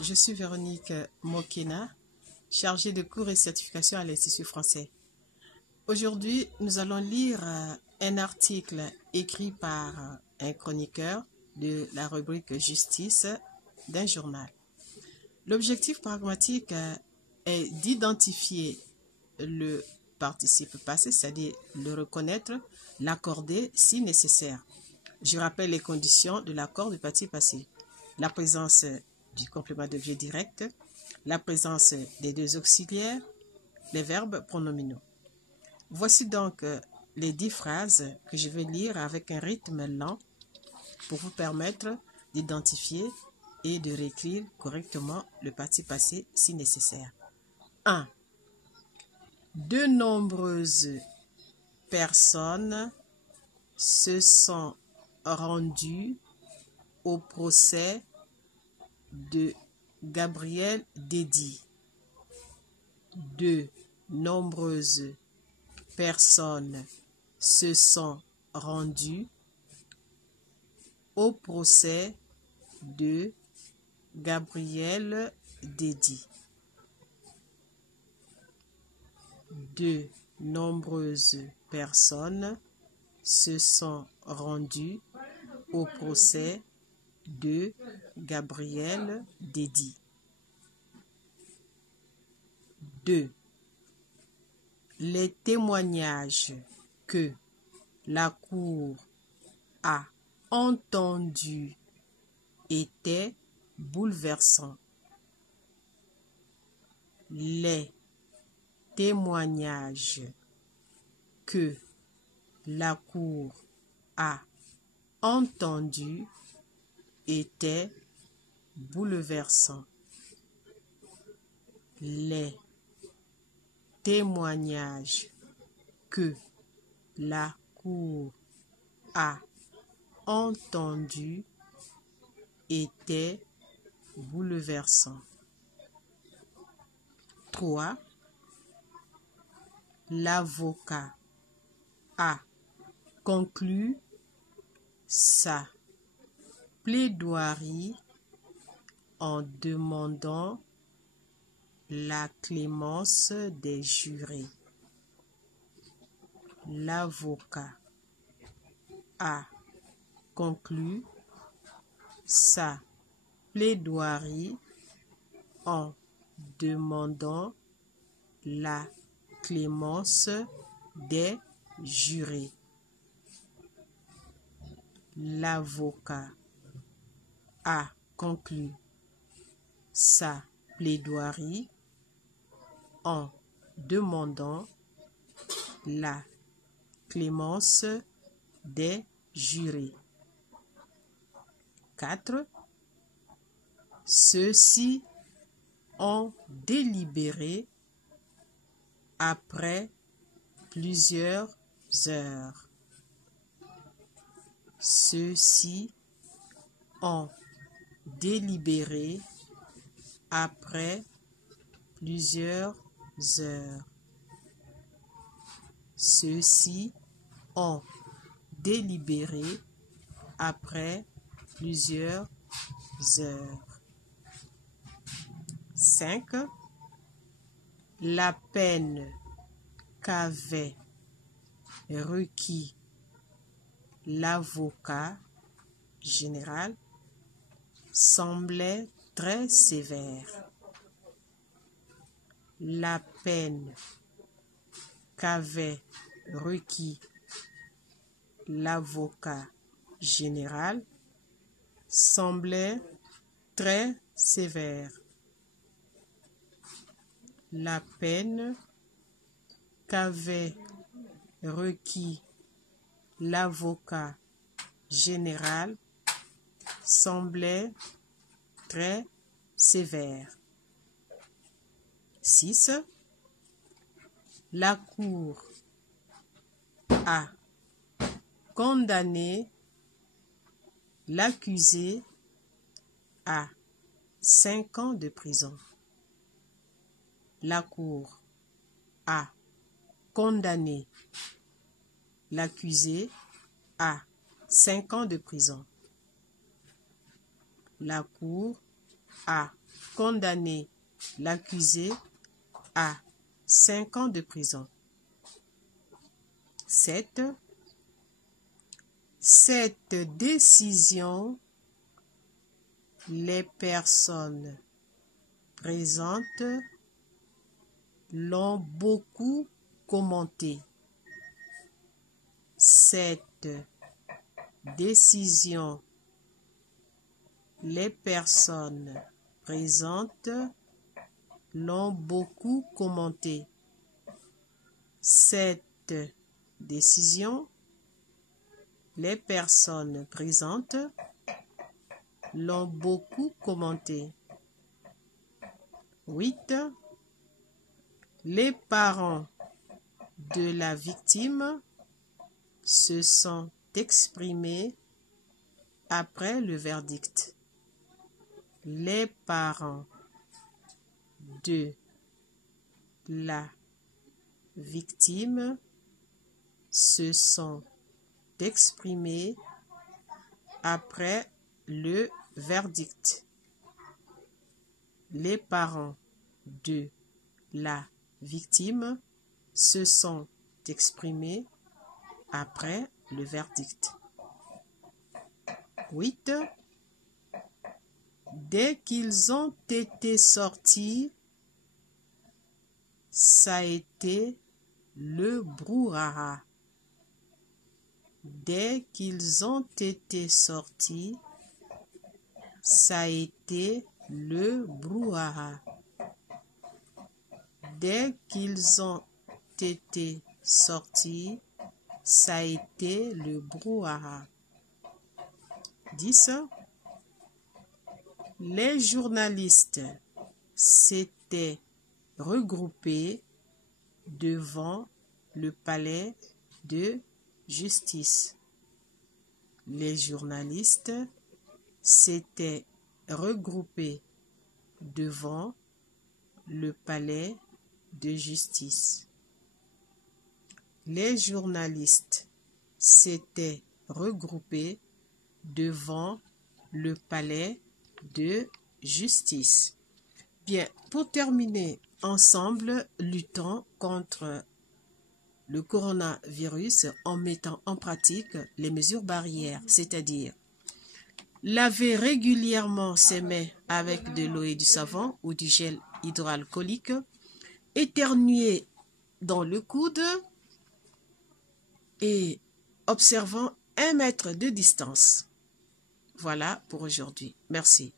je suis Véronique Mokena, chargée de cours et certification à l'Institut français. Aujourd'hui, nous allons lire un article écrit par un chroniqueur de la rubrique Justice d'un journal. L'objectif pragmatique est d'identifier le participe passé, c'est-à-dire le reconnaître, l'accorder si nécessaire. Je rappelle les conditions de l'accord du participe passé. La présence du complément d'objet direct, la présence des deux auxiliaires, les verbes pronominaux. Voici donc les 10 phrases que je vais lire avec un rythme lent pour vous permettre d'identifier et de réécrire correctement le participe passé si nécessaire. 1. De nombreuses personnes se sont rendues au procès de Gabriel Dédy. De nombreuses personnes se sont rendues au procès de Gabriel Dédy. De nombreuses personnes se sont rendues au procès de Gabriel Dédy. 2. Les témoignages que la Cour a entendus étaient bouleversants. Les témoignages que la Cour a entendus étaient bouleversants. Les témoignages que la Cour a entendus étaient bouleversants. 3. L'avocat a conclu sa plaidoirie en demandant la clémence des jurés. L'avocat a conclu sa plaidoirie en demandant la clémence des jurés. L'avocat a conclu sa plaidoirie en demandant la clémence des jurés. 4. Ceux-ci ont délibéré après plusieurs heures. Ceux-ci ont délibéré après plusieurs heures. Ceux-ci ont délibéré après plusieurs heures. 5. La peine qu'avait requis l'avocat général semblait très sévère. La peine qu'avait requis l'avocat général semblait très sévère. La peine qu'avait requis l'avocat général semblait très sévère. 6. La Cour a condamné l'accusé à 5 ans de prison. La Cour a condamné l'accusé à 5 ans de prison. La Cour a condamner l'accusé à 5 ans de prison. 7. Cette décision, les personnes présentes l'ont beaucoup commentée. Cette décision, les personnes présentes l'ont beaucoup commentée. Cette décision, les personnes présentes l'ont beaucoup commentée. 8. Les parents de la victime se sont exprimés après le verdict. Les parents de la victime se sont exprimés après le verdict. Les parents de la victime se sont exprimés après le verdict. 8. Dès qu'ils ont été sortis, ça a été le brouhaha. Dès qu'ils ont été sortis, ça a été le brouhaha. Dès qu'ils ont été sortis, ça a été le brouhaha. 10. Les journalistes s'étaient regroupés devant le palais de justice. Les journalistes s'étaient regroupés devant le palais de justice. Les journalistes s'étaient regroupés devant le palais de justice. Bien, pour terminer, ensemble, luttons contre le coronavirus en mettant en pratique les mesures barrières, c'est-à-dire laver régulièrement ses mains avec de l'eau et du savon ou du gel hydroalcoolique, éternuer dans le coude et observant 1 mètre de distance. Voilà pour aujourd'hui. Merci.